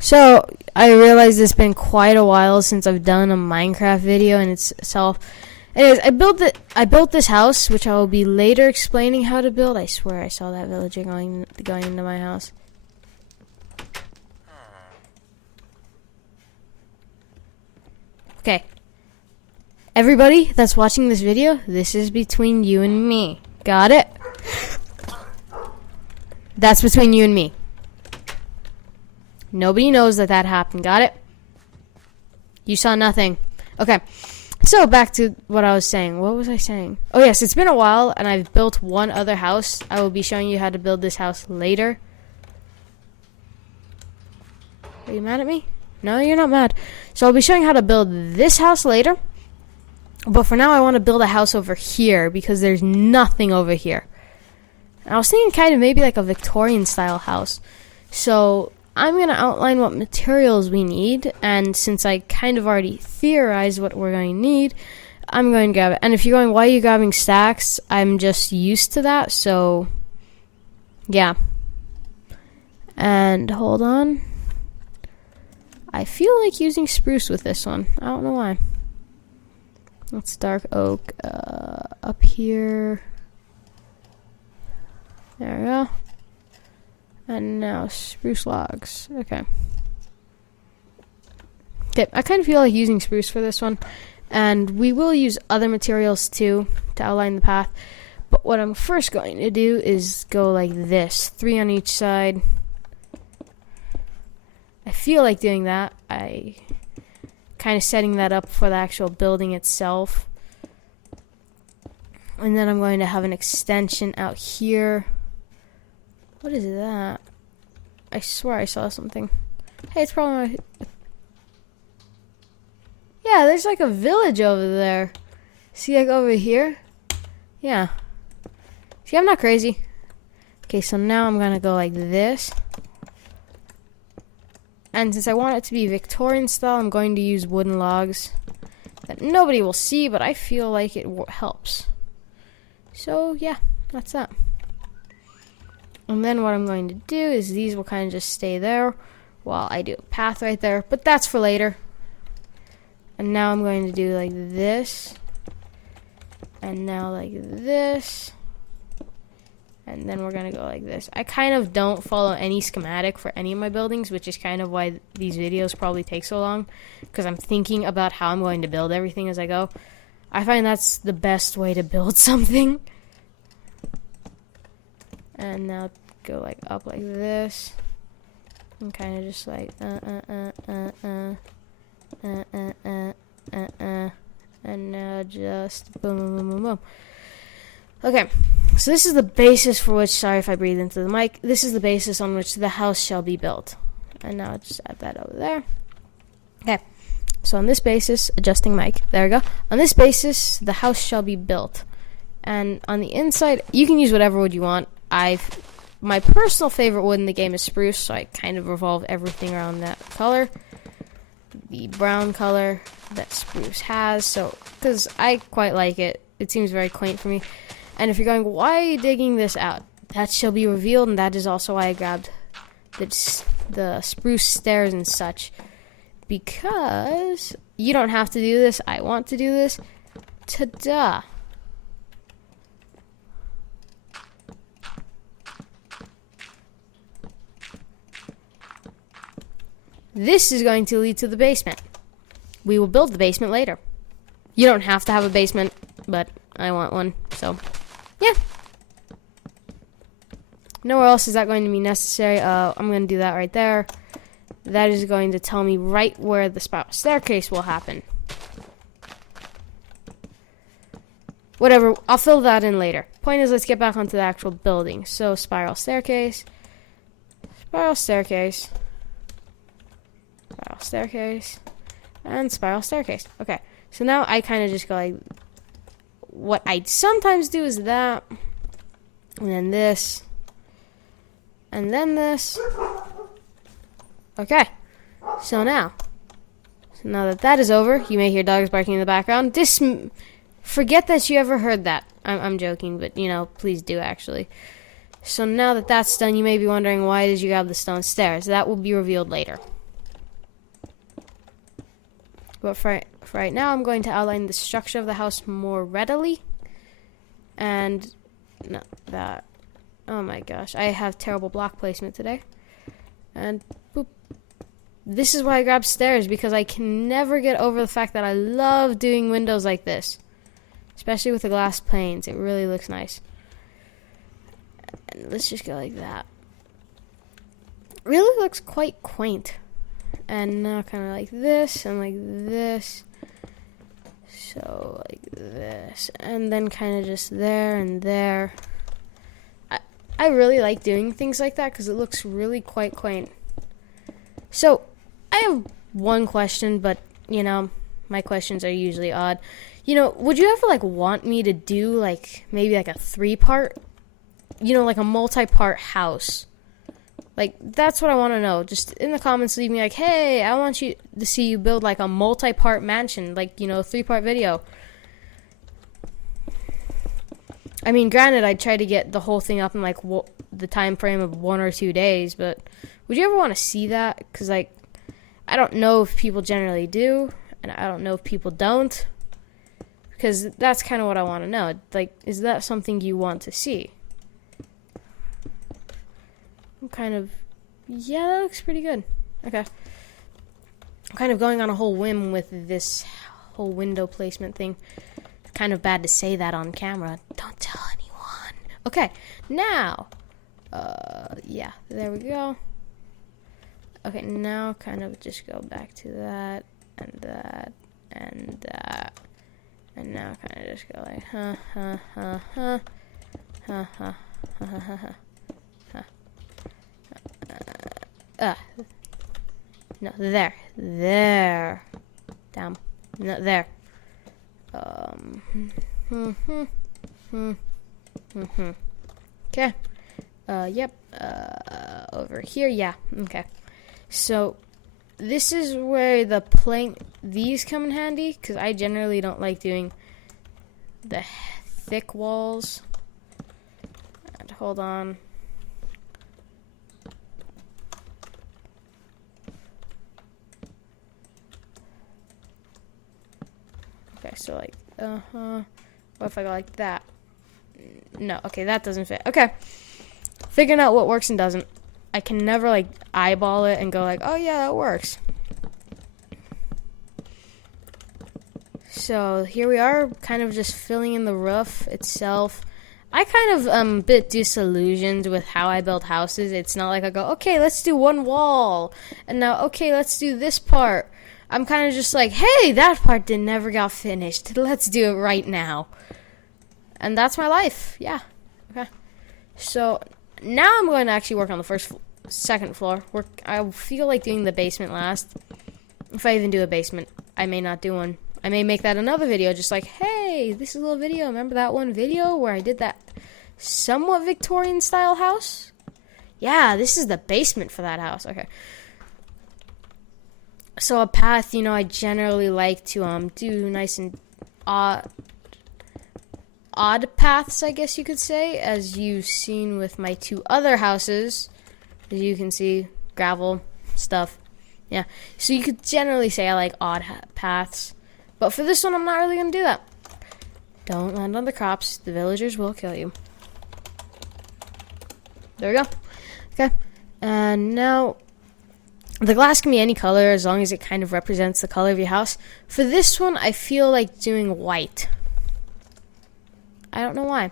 So, I realized it's been quite a while since I've done a Minecraft video in itself. Anyways, I built this house, which I will be later explaining how to build. I swear I saw that villager going into my house. Okay. Everybody that's watching this video, this is between you and me. Got it? That's between you and me. Nobody knows that happened. Got it? You saw nothing. Okay. So, back to what I was saying. What was I saying? Oh, yes. It's been a while, and I've built one other house. I will be showing you how to build this house later. Are you mad at me? No, you're not mad. So, I'll be showing how to build this house later. But for now, I want to build a house over here because there's nothing over here. And I was thinking kind of maybe like a Victorian-style house. So, I'm going to outline what materials we need, and since I kind of already theorized what we're going to need, I'm going to grab it. And if you're going, why are you grabbing stacks? I'm just used to that, so yeah. And hold on. I feel like using spruce with this one. I don't know why. Let's dark oak up here. There we go. And now spruce logs. Okay. Okay, I kind of feel like using spruce for this one. And we will use other materials too to outline the path. But what I'm first going to do is go like this. 3 on each side. I feel like doing that. I kind of setting that up for the actual building itself. And then I'm going to have an extension out here. What is that? I swear I saw something. Hey, it's probably my... Yeah, there's like a village over there. See, like over here? Yeah. See, I'm not crazy. Okay, so now I'm gonna go like this. And since I want it to be Victorian style, I'm going to use wooden logs that nobody will see, but I feel like it helps. So, yeah, that's that. And then what I'm going to do is these will kind of just stay there while I do a path right there. But that's for later. And now I'm going to do like this. And now like this. And then we're going to go like this. I kind of don't follow any schematic for any of my buildings, which is kind of why these videos probably take so long. Because I'm thinking about how I'm going to build everything as I go. I find that's the best way to build something. And now go like up like this. And kind of just like and now just boom, boom, boom, boom, boom. Okay, so this is the basis for which, sorry if I breathe into the mic, this is the basis on which the house shall be built. And now just add that over there. Okay, so on this basis, adjusting mic, there we go. On this basis, the house shall be built. And on the inside, you can use whatever wood you want. My personal favorite wood in the game is spruce, so I kind of revolve everything around that color. The brown color that spruce has, so, because I quite like it. It seems very quaint for me. And if you're going, why are you digging this out? That shall be revealed, and that is also why I grabbed the spruce stairs and such. Because you don't have to do this. I want to do this. Ta-da! This is going to lead to the basement. We will build the basement later. You don't have to have a basement, but I want one, so yeah. Nowhere else is that going to be necessary. I'm going to do that right there. That is going to tell me right where the spiral staircase will happen. Whatever, I'll fill that in later. Point is, let's get back onto the actual building. So, spiral staircase, spiral staircase, spiral staircase, and spiral staircase. Okay, so now I kind of just go like, what I sometimes do is that, and then this, and then this. Okay, so now that that is over, you may hear dogs barking in the background. Forget that you ever heard that. I'm joking, but, you know, please do, actually. So now that that's done, you may be wondering, why did you grab the stone stairs? That will be revealed later. But for right now, I'm going to outline the structure of the house more readily. And no, that. Oh my gosh, I have terrible block placement today. And boop. This is why I grabbed stairs, because I can never get over the fact that I love doing windows like this. Especially with the glass panes. It really looks nice. And let's just go like that. Really looks quite quaint. And now kind of like this and like this. So like this. And then kind of just there and there. I really like doing things like that because it looks really quite quaint. So I have one question, but you know, my questions are usually odd. You know, would you ever like want me to do like maybe like a 3-part, you know, like a multi-part house? Like, that's what I want to know. Just in the comments, leave me like, hey, I want you to see you build like a multi-part mansion, like, you know, 3-part video. I mean, granted, I'd try to get the whole thing up in like the time frame of 1 or 2 days, but would you ever want to see that? Because like, I don't know if people generally do, and I don't know if people don't. Because that's kind of what I want to know. Like, is that something you want to see? I'm kind of... Yeah, that looks pretty good. Okay. I'm kind of going on a whole whim with this whole window placement thing. Kind of bad to say that on camera. Don't tell anyone. Okay, now... yeah, there we go. Okay, now kind of just go back to that, and that, and that. And now kind of just go like, no, there, down, no, there, okay, yep, over here, yeah, okay, so, this is where the these come in handy, because I generally don't like doing the thick walls. And hold on. Okay, so like, what if I go like that? No, okay, that doesn't fit. Okay, figuring out what works and doesn't. I can never like eyeball it and go like, oh yeah, that works. So here we are, kind of just filling in the roof itself. I kind of a bit disillusioned with how I build houses. It's not like I go, okay, let's do one wall, and now okay, let's do this part. I'm kind of just like, hey, that part never got finished. Let's do it right now. And that's my life. Yeah. Okay. So now I'm going to actually work on the second floor. I feel like doing the basement last. If I even do a basement, I may not do one. I may make that another video, just like, hey, this is a little video. Remember that one video where I did that somewhat Victorian style house? Yeah, this is the basement for that house. Okay. So a path, you know, I generally like to do nice and odd paths, I guess you could say, as you've seen with my 2 other houses. As you can see, gravel stuff. Yeah, so you could generally say I like odd paths. But for this one, I'm not really going to do that. Don't land on the crops. The villagers will kill you. There we go. Okay, and now the glass can be any color as long as it kind of represents the color of your house. For this one, I feel like doing white. I don't know why.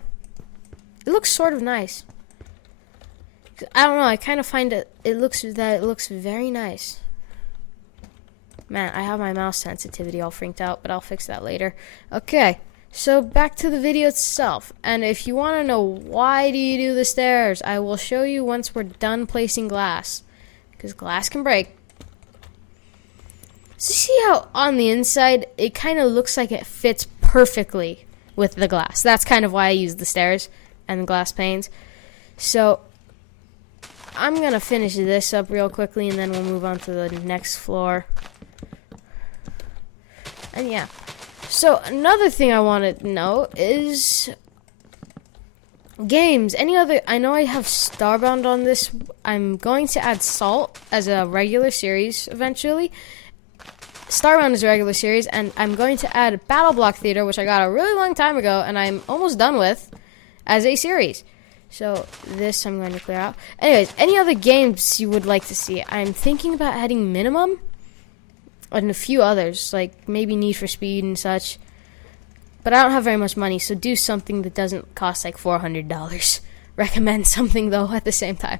It looks sort of nice. I don't know. I kind of find it looks very nice. Man, I have my mouse sensitivity all freaked out, but I'll fix that later. Okay, so back to the video itself. And if you want to know why do you do the stairs, I will show you once we're done placing glass. Because glass can break. So see how on the inside, it kind of looks like it fits perfectly with the glass. That's kind of why I use the stairs and the glass panes. So I'm going to finish this up real quickly, and then we'll move on to the next floor. And yeah. So another thing I wanted to know is games. I know I have Starbound on this. I'm going to add Salt as a regular series eventually. Starbound is a regular series, and I'm going to add Battle Block Theater, which I got a really long time ago, and I'm almost done with, as a series. So this I'm going to clear out. Anyways, any other games you would like to see? I'm thinking about adding Minimum and a few others, like maybe Need for Speed and such. But I don't have very much money, so do something that doesn't cost like $400. Recommend something, though, at the same time.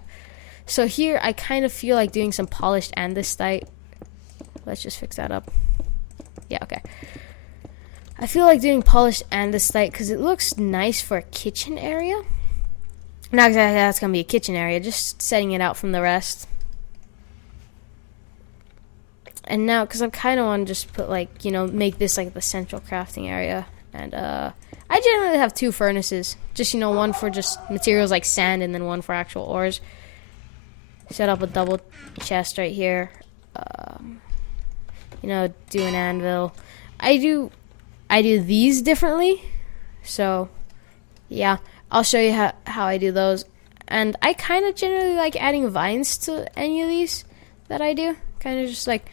So here, I kind of feel like doing some polished andesite. Let's just fix that up. Yeah, okay. I feel like doing polished andesite because it looks nice for a kitchen area. Not exactly that's going to be a kitchen area, just setting it out from the rest. And now, because I kind of want to just put, like, you know, make this like the central crafting area. And I generally have 2 furnaces. Just, you know, one for just materials like sand and then one for actual ores. Set up a double chest right here. You know, do an anvil. I do these differently. So, yeah. I'll show you how I do those. And I kind of generally like adding vines to any of these that I do. Kind of just like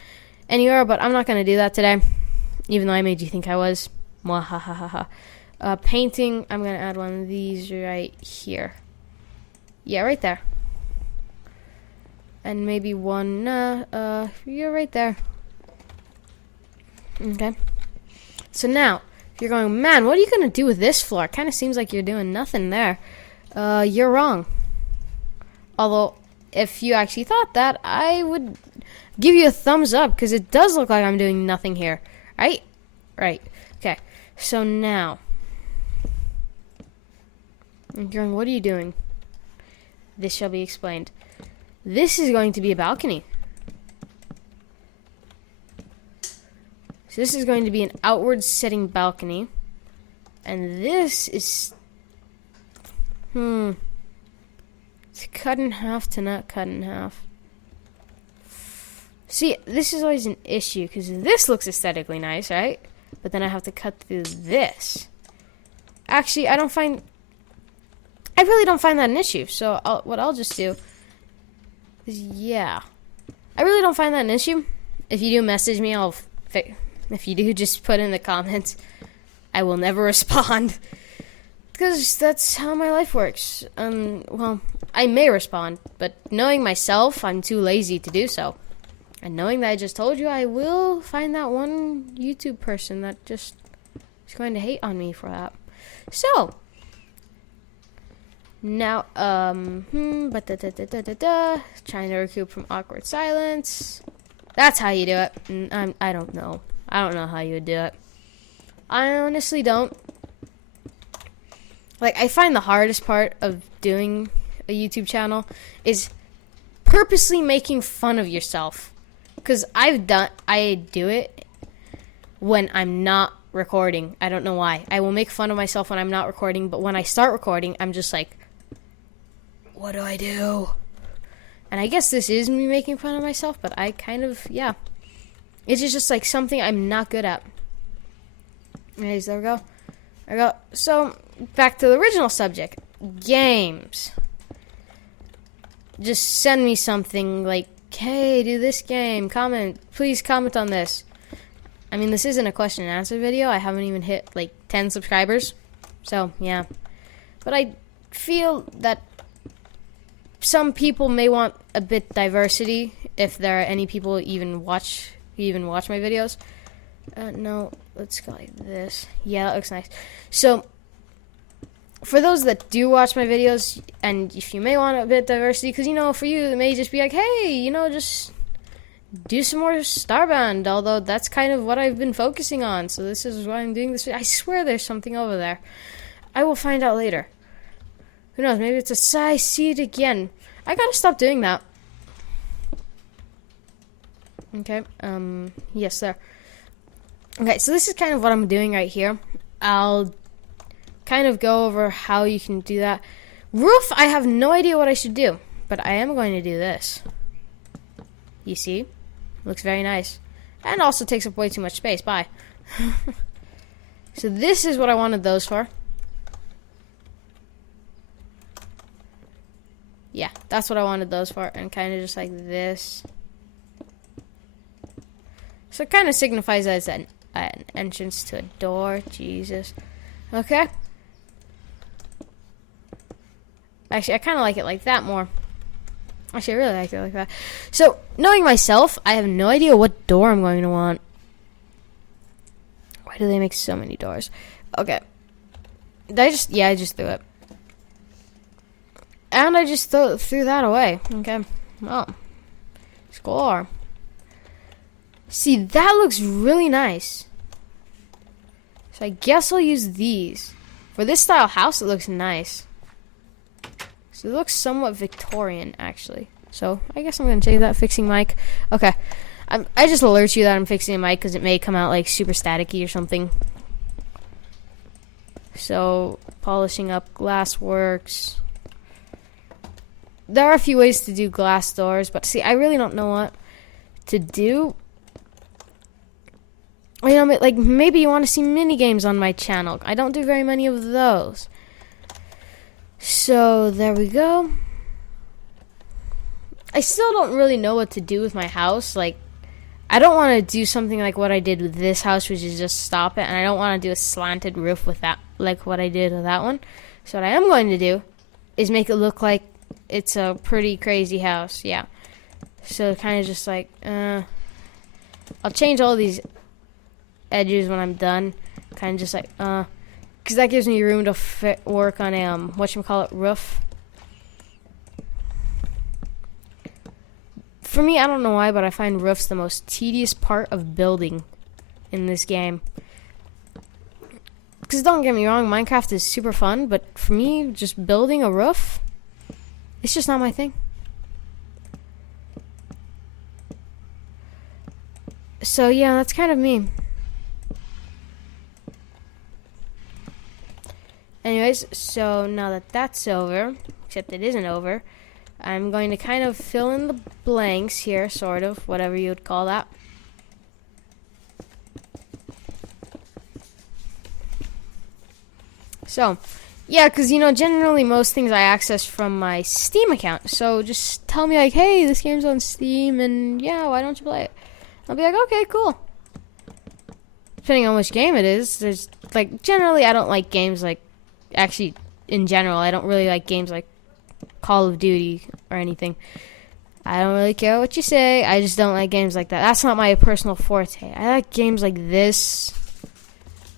anywhere, but I'm not going to do that today. Even though I made you think I was. Mwahahaha. Painting, I'm going to add one of these right here. Yeah, right there. And maybe one, you're right there. Okay. So now, if you're going, man, what are you going to do with this floor? It kind of seems like you're doing nothing there. You're wrong. Although, if you actually thought that, I would give you a thumbs up, because it does look like I'm doing nothing here. Right? Right. Okay. So now, you're going, what are you doing? This shall be explained. This is going to be a balcony. So this is going to be an outward setting balcony. And this is... to cut in half to not cut in half. See, this is always an issue, because this looks aesthetically nice, right? But then I have to cut through this. Actually, I really don't find that an issue. So what I'll just do is, yeah. I really don't find that an issue. If you do message me, if you do, just put in the comments. I will never respond. Because that's how my life works. Well, I may respond, but knowing myself, I'm too lazy to do so. And knowing that I just told you, I will find that one YouTube person that just is going to hate on me for that. So, now, trying to recoup from awkward silence. That's how you do it. I don't know. I don't know how you would do it. I honestly don't. Like, I find the hardest part of doing a YouTube channel is purposely making fun of yourself. Because I do it when I'm not recording. I don't know why. I will make fun of myself when I'm not recording, but when I start recording, I'm just like, what do I do? And I guess this is me making fun of myself, but I kind of, yeah. It's just like something I'm not good at. Anyways, there we go. There we go. So, back to the original subject. Games. Just send me something like, hey, do this game. Comment. Please comment on this. I mean, this isn't a question and answer video. I haven't even hit, like, 10 subscribers. So, yeah. But I feel that some people may want a bit diversity if there are any people who even watch my videos. No, let's go like this. Yeah, that looks nice. So, for those that do watch my videos, and if you may want a bit of diversity, because, you know, for you, it may just be like, hey, you know, just do some more Starbound, although that's kind of what I've been focusing on, so this is why I'm doing this. I swear there's something over there. I will find out later. Who knows, maybe it's a size seed again. I gotta stop doing that. Okay, yes, there. Okay, so this is kind of what I'm doing right here. I'll kind of go over how you can do that. Roof, I have no idea what I should do, but I am going to do this. You see? Looks very nice. And also takes up way too much space. Bye. So this is what I wanted those for. Yeah, that's what I wanted those for. And kind of just like this. So it kind of signifies that it's an entrance to a door. Jesus. Okay. Actually, I kind of like it like that more. Actually, I really like it like that. So, knowing myself, I have no idea what door I'm going to want. Why do they make so many doors? Okay. I just threw it. And I just threw that away. Okay. Oh. Score. See, that looks really nice. So I guess I'll use these. For this style house, it looks nice. So it looks somewhat Victorian, actually. So I guess I'm going to take that, fixing mic. Okay. I just alert you that I'm fixing a mic because it may come out like super staticky or something. So polishing up glass works. There are a few ways to do glass doors, but see, I really don't know what to do. You know, like maybe you want to see mini games on my channel. I don't do very many of those. So there we go. I still don't really know what to do with my house. Like, I don't want to do something like what I did with this house, which is just stop it. And I don't want to do a slanted roof with that, like what I did with that one. So what I am going to do is make it look like it's a pretty crazy house. Yeah. So kind of just like, I'll change all these edges when I'm done. Kind of just like, because that gives me room to work on a, whatchamacallit, roof. For me, I don't know why, but I find roofs the most tedious part of building in this game. Because don't get me wrong, Minecraft is super fun, but for me, just building a roof, it's just not my thing. So yeah, that's kind of me. Anyways, so now that that's over, except it isn't over, I'm going to kind of fill in the blanks here, sort of, whatever you would call that. So, yeah, because, you know, generally most things I access from my Steam account. So just tell me, like, hey, this game's on Steam, and yeah, why don't you play it? I'll be like, okay, cool. Depending on which game it is, there's, like, generally I don't like games like, actually, in general, I don't really like games like Call of Duty or anything. I don't really care what you say. I just don't like games like that. That's not my personal forte. I like games like this,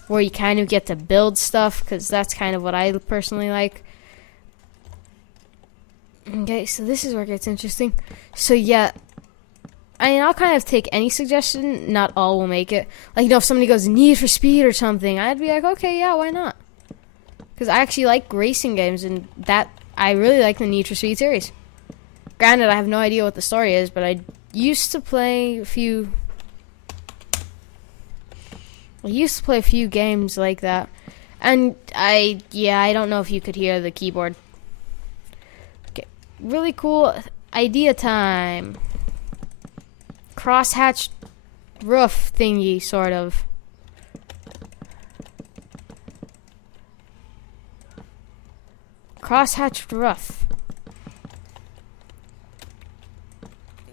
where you kind of get to build stuff, because that's kind of what I personally like. Okay, so this is where it gets interesting. So yeah, I mean, I'll kind of take any suggestion. Not all will make it. Like, you know, if somebody goes Need for Speed or something, I'd be like, okay, yeah, why not? Because I actually like racing games, and that I really like the Need for Speed series. Granted, I have no idea what the story is, but I used to play a few games like that. And I don't know if you could hear the keyboard. Okay, really cool idea time. Crosshatched roof thingy, sort of. Crosshatched roof.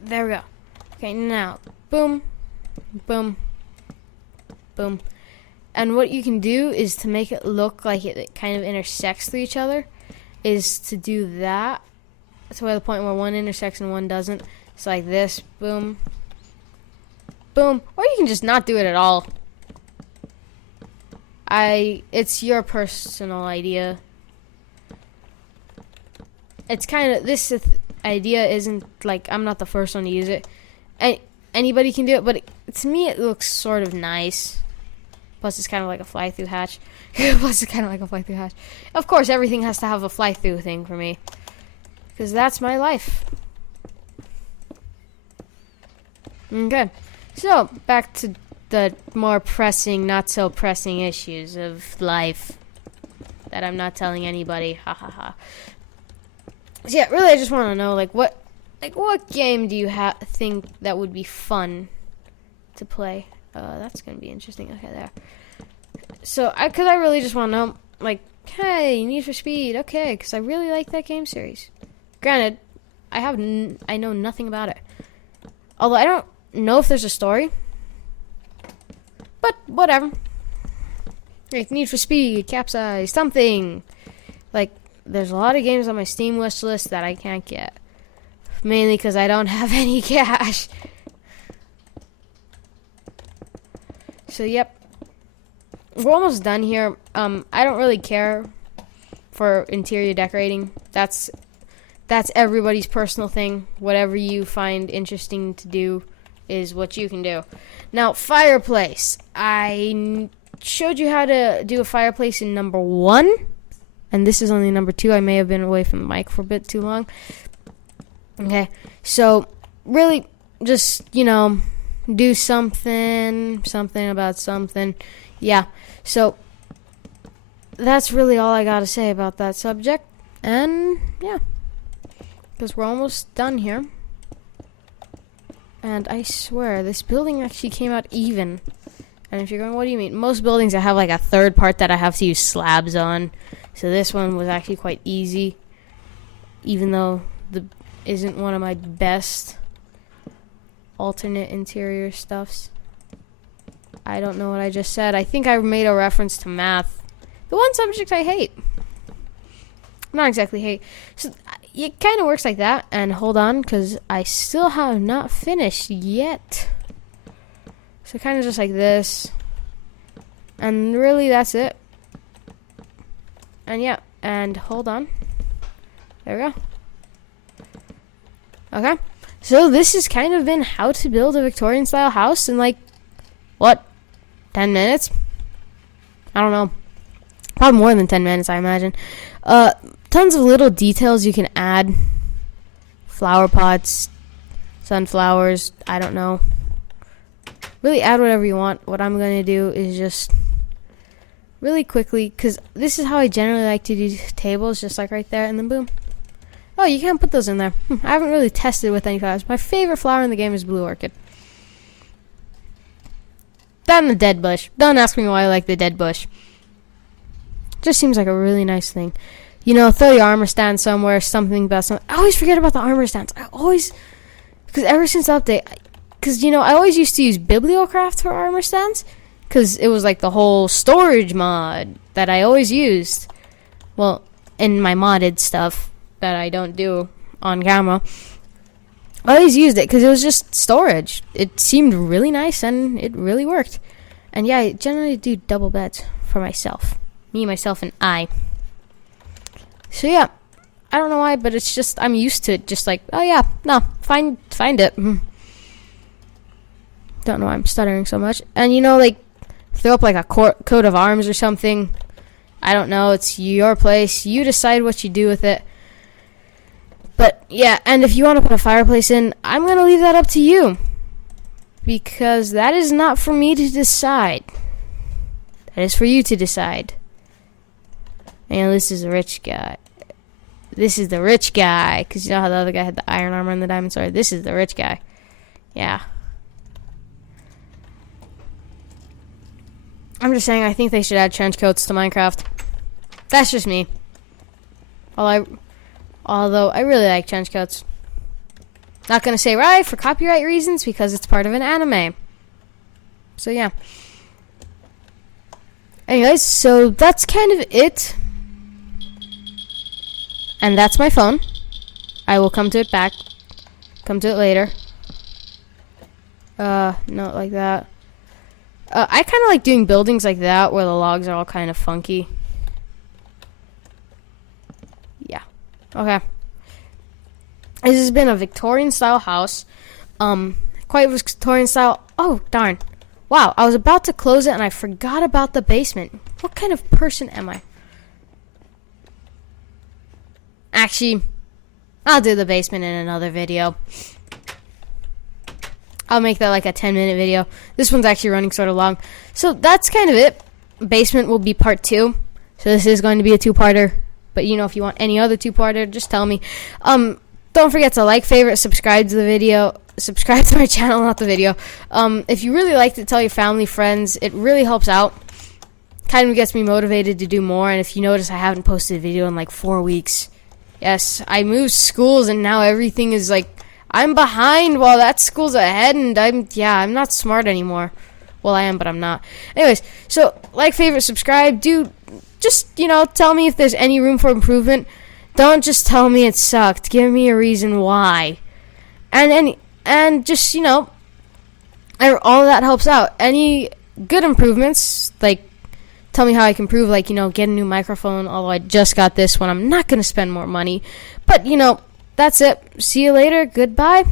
There we go. Okay, now, boom, boom, boom. And what you can do is to make it look like it kind of intersects with each other, is to do that. To the point where one intersects and one doesn't. It's like this, boom, boom. Or you can just not do it at all. It's your personal idea. It's kind of, this idea isn't, like, I'm not the first one to use it. Anybody can do it, but to me it looks sort of nice. Plus it's kind of like a fly-through hatch. Of course, everything has to have a fly-through thing for me, because that's my life. Okay, so back to the more pressing, not so pressing issues of life that I'm not telling anybody. Ha ha ha. So yeah, really, I just want to know, what game do you think that would be fun to play? That's gonna be interesting. Okay, there. So, because I really just want to know, hey, Need for Speed, okay, because I really like that game series. Granted, I know nothing about it. Although I don't know if there's a story. But whatever. Like Need for Speed, Capsize, something. Like, there's a lot of games on my Steam wish list that I can't get. Mainly because I don't have any cash. So, yep. We're almost done here. I don't really care for interior decorating. That's everybody's personal thing. Whatever you find interesting to do is what you can do. Now, fireplace. I showed you how to do a fireplace in number 1. And this is only number 2. I may have been away from the mic for a bit too long. Okay. So, really, just, do something about something. Yeah. So, that's really all I got to say about that subject. And, yeah. Because we're almost done here. And I swear, this building actually came out even. And if you're going, what do you mean? Most buildings I have like a third part that I have to use slabs on. So this one was actually quite easy. Even though isn't one of my best alternate interior stuffs. I don't know what I just said. I think I made a reference to math. The one subject I hate. Not exactly hate. So it kind of works like that. And hold on, because I still have not finished yet. So kind of just like this. And really, that's it. And yeah, and hold on. There we go. Okay. So this has kind of been how to build a Victorian style house in like, what, 10 minutes? I don't know. Probably more than 10 minutes, I imagine. Tons of little details you can add. Flower pots, sunflowers, I don't know. Really add whatever you want. What I'm going to do is just really quickly, because this is how I generally like to do tables, just like right there, and then boom. Oh, you can't put those in there. I haven't really tested with any flowers. My favorite flower in the game is blue orchid. Then the dead bush. Don't ask me why I like the dead bush. Just seems like a really nice thing. Throw your armor stand somewhere, something about something. I always forget about the armor stands. Because ever since the update, because, I always used to use Bibliocraft for armor stands, because it was like the whole storage mod that I always used. Well, in my modded stuff that I don't do on camera, I always used it because it was just storage. It seemed really nice and it really worked. And yeah, I generally do double beds for myself. Me, myself, and I. So yeah, I don't know why, but it's just, I'm used to it. Just like, oh yeah, no, find it. Don't know why I'm stuttering so much. And like, throw up like a coat of arms or something. I don't know, it's your place. You decide what you do with it. But yeah, and if you want to put a fireplace in, I'm going to leave that up to you. Because that is not for me to decide. That is for you to decide. And this is a rich guy. This is the rich guy. Because you know how the other guy had the iron armor and the diamond sword? This is the rich guy. Yeah. I'm just saying, I think they should add trench coats to Minecraft. That's just me. Although I really like trench coats. Not gonna say right for copyright reasons because it's part of an anime. So yeah. Anyways, so that's kind of it. And that's my phone. I will come to it later. Not like that. I kind of like doing buildings like that where the logs are all kind of funky. Yeah. Okay. This has been a Victorian style house. Quite Victorian style. Oh, darn. Wow, I was about to close it and I forgot about the basement. What kind of person am I? Actually, I'll do the basement in another video. I'll make that like a 10-minute video. This one's actually running sort of long. So that's kind of it. Basement will be part 2. So this is going to be a 2-parter. But if you want any other 2-parter, just tell me. Don't forget to like, favorite, subscribe to the video. Subscribe to my channel, not the video. If you really liked it, tell your family, friends. It really helps out. Kind of gets me motivated to do more. And if you notice, I haven't posted a video in like 4 weeks. Yes, I moved schools and now everything is like, I'm behind while that school's ahead, and I'm not smart anymore. Well, I am, but I'm not. Anyways, so like, favorite, subscribe. Do just, tell me if there's any room for improvement. Don't just tell me it sucked. Give me a reason why. And just, all of that helps out. Any good improvements, like, tell me how I can improve, like, get a new microphone, although I just got this one. I'm not going to spend more money. But, that's it. See you later. Goodbye.